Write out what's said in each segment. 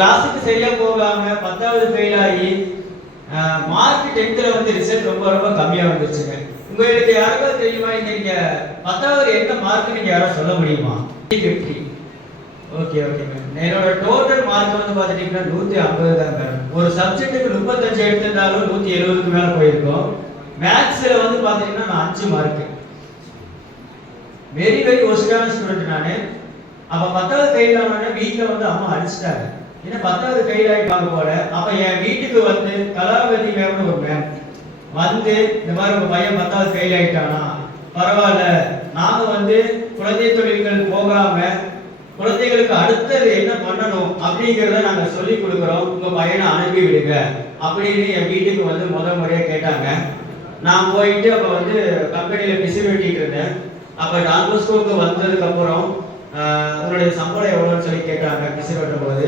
கிளாஸுக்கு சரியா போகாம 10வது ஃபெயில் ஆகி மார்க் 10th வந்து ரிசல்ட் ரொம்ப ரொம்ப கம்மியா வந்துருச்சுங்க. உங்களுக்கு யாருக்காவது தெரியுமா நீங்க 10வது என்ன மார்க் நீங்க யாரும் சொல்ல முடியுமா? 50. Okay okay ma'am. என்னோட டோட்டல் மார்க் வந்து பாத்தீங்கன்னா 150 தான் மேம். ஒரு சப்ஜெக்ட்டுக்கு 35 எடுத்திருந்தாலும் 170க்கு மேல போயிருக்கும். மேத்ஸ்ல வந்து பாத்தீங்கன்னா நான் 5 மார்க். வெரி வெரி ஒஸ்டான ஸ்டூடண்ட் நானு. அப்ப 10வது ஃபெயில் ஆனோனே வீட்ல வந்து அம்மா அடிச்சிட்டாங்க. ஏன்னா 10வது ஃபெயில் ஆயிட்டாங்க போல. அப்ப என் வீட்டுக்கு வந்து கலாவதி மேம்னு ஒரு மேம் வந்து இந்த மாதிரி உங்க பையன் 10வது ஃபெயில் ஆயிட்டானா, பரவாயில்ல, நாங்க வந்து குழந்தை தொழில்கள் போகாம குழந்தைகளுக்கு அடுத்தது என்ன பண்ணணும் அப்படிங்கிறத நாங்க சொல்லி கொடுக்குறோம், உங்க பையனை அனுப்பி விடுங்க அப்படின்னு என் வீட்டுக்கு வந்து முதல் முறையா கேட்டாங்க. நான் போயிட்டு அப்ப வந்து கம்பெனியில பிசி வெட்டிட்டு இருந்தேன். அப்ப டான் பாஸ்கோவுக்கு வந்ததுக்கு அப்புறம் உங்களுடைய சம்பளம் எவ்வளோன்னு சொல்லி கேட்டாங்க. பிசி வெட்டும் போது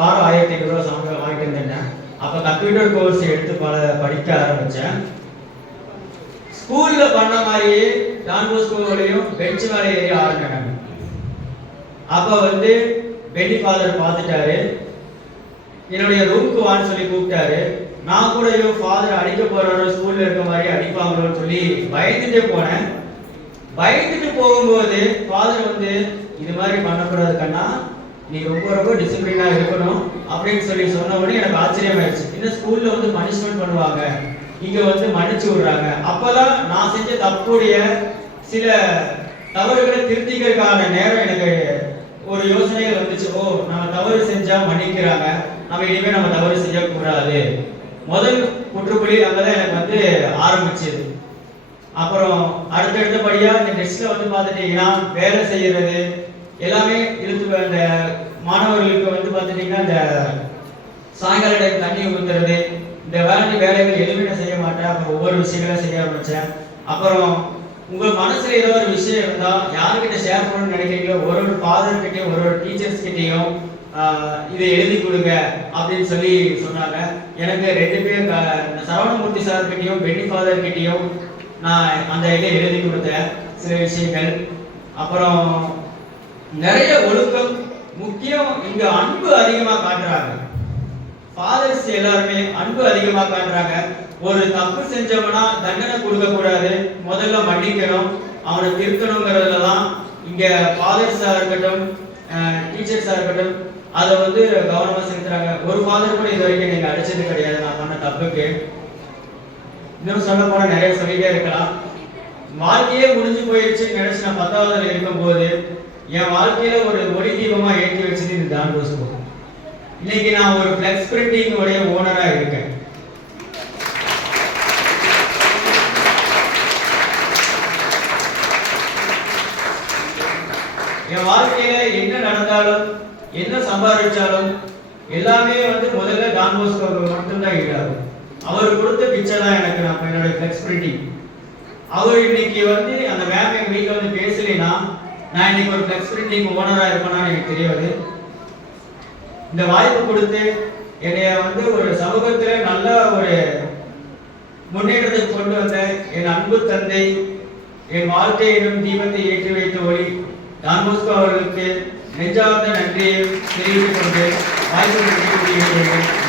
வாரம் 1500 ரூபாய் சம்பளம் வாங்கிட்டு இருந்தேன். அப்ப கம்ப்யூட்டர் கோர்ஸ் எடுத்து படிக்க ஆரம்பிச்சேன். ஸ்கூல்ல பண்ண மாதிரியே டான் பாஸ்கோவிலையும் பெஞ்ச் மேலே ஏறி ஆரம்பிச்சாங்க. அப்ப வந்து பென்னி ஃபாதர் பார்த்துட்டாரு, என்னுடைய ரூமுக்கு வான்னு சொல்லி கூப்பிட்டாரு. நான் கூட ஐயோ ஃபாதர் அடிக்க போறாரோ, ஸ்கூல்ல இருக்க மாதிரி அடிப்பாங்களோன்னு சொல்லி பயந்துட்டே போனேன். பயந்துட்டு போகும்போது ஃபாதர் வந்து இது மாதிரி பண்ணக்கூடாது கண்ணா, நீ ரொம்ப ரொம்ப டிசிப்ளினா இருக்கணும் அப்படின்னு சொல்லி சொன்ன உடனே எனக்கு ஆச்சரியமாயிடுச்சு. இன்னும் ஸ்கூல்ல வந்து பனிஷ்மெண்ட் பண்ணுவாங்க, இங்க வந்து மன்னிச்சு விடுறாங்க. அப்பதான் நான் செஞ்ச தப்புடைய சில தவறுகளை திருத்திக்கிறதுக்கான நேரம் எனக்கு ஒரு யோசனைகள் வந்துச்சு. ஓ, நம்ம தவறு செஞ்சா மன்னிக்கிறாங்க, நம்ம இனிமே நம்ம தவறு செய்யக்கூடாது. முதல் முற்றுப்புள்ளி அங்கதான் எனக்கு வந்து ஆரம்பிச்சது. அப்புறம் அடுத்தடுத்தபடியா இந்த டெஸ்ட்ல வந்து பார்த்துட்டீங்கன்னா வேலை செய்யறது எல்லாமே இழுத்து அந்த மாணவர்களுக்கு வந்து பார்த்துட்டீங்கன்னா இந்த சாயங்கால டைம் தண்ணி ஊத்துறது, இந்த வேலைகள் எதுவுமே நான் செய்ய மாட்டேன். அப்புறம் ஒவ்வொரு விஷயங்களும் செய்ய ஆரம்பிச்சேன். அப்புறம் உங்க மனசுல ஏதோ ஒரு விஷயம் இருந்தா யாருக்கிட்ட ஷேர் பண்ணணும்னு நினைக்கிறீங்களோ ஒரு ஃபாதர் கிட்டையும் ஒரு டீச்சர்ஸ் கிட்டையும் இதை எழுதி கொடுங்க அப்படின்னு சொல்லி சொன்னாங்க. எனக்கு 2 பேர் சரவணமூர்த்தி சார் கிட்டையும் பென்னி ஃபாதர் கிட்டையும் நான் அந்த இதை எழுதி கொடுத்தேன் சில விஷயங்கள். அப்புறம் நிறைய ஒழுக்கம் முக்கியம். இங்க அன்பு அதிகமா காட்டுறாங்க. ஃபாதர்ஸ் எல்லாருமே அன்பு அதிகமா காட்டுறாங்க. ஒரு தப்பு செஞ்சவனா தண்டனை கொடுக்க கூடாது, முதல்ல மன்னிக்கணும், அவனை திருத்தணுங்கிறதுல தான் இங்க ஃபாதர்ஸா இருக்கட்டும் டீச்சர்ஸா இருக்கட்டும் அதை வந்து கவனமா செலுத்துறாங்க. ஒரு ஃபாதர் கூட இது வரைக்கும் நீங்க அடிச்சது கிடையாது நான் பண்ண தப்புக்கு. இன்னும் சொல்ல போனா நிறைய சொல்லிட்டே இருக்கலாம். வாழ்க்கையே முடிஞ்சு போயிடுச்சுன்னு நினைச்சு நான் 10வதுல இருக்கும் போது என் வாழ்க்கையில ஒரு ஒளி தீபமா ஏற்றி வச்சது இந்த டான் பாஸ்கோ. இன்னைக்கு நான் ஒரு ஃபிளெக்ஸ் பிரிண்டிங் உடைய ஓனரா இருக்கேன். என் வாழ்க்கையில என்ன நடந்தாலும் என்ன சம்பாதிச்சாலும் எல்லாமே வந்து முதல்ல டான் பாஸ்கோ மட்டும்தான் ஈடாகும். அவர் கொடுத்த பிச்சை தான் எனக்கு நான் என்னோட ஃபிளெக்ஸ் பிரிண்டிங். அவர் இன்னைக்கு வந்து அந்த மேம் எங்க வீட்டில் வந்து பேசலைன்னா நான் இன்னைக்கு ஒரு ஃபிளெக்ஸ் பிரிண்டிங் ஓனரா இருப்பேன்னு எனக்கு தெரியாது. இந்த வாய்ப்பு கொடுத்து என்னைய வந்து ஒரு சமூகத்துல நல்ல ஒரு முன்னேற்றத்துக்கு கொண்டு வந்த என் அன்பு தந்தை, என் வாழ்க்கையிலும் தீபத்தை ஏற்றி வைத்த ஒளி டான் பாஸ்கோ அவர்களுக்கு நெஞ்சார்ந்த நன்றியை தெரிவித்துக் கொண்டு வாய்ப்பு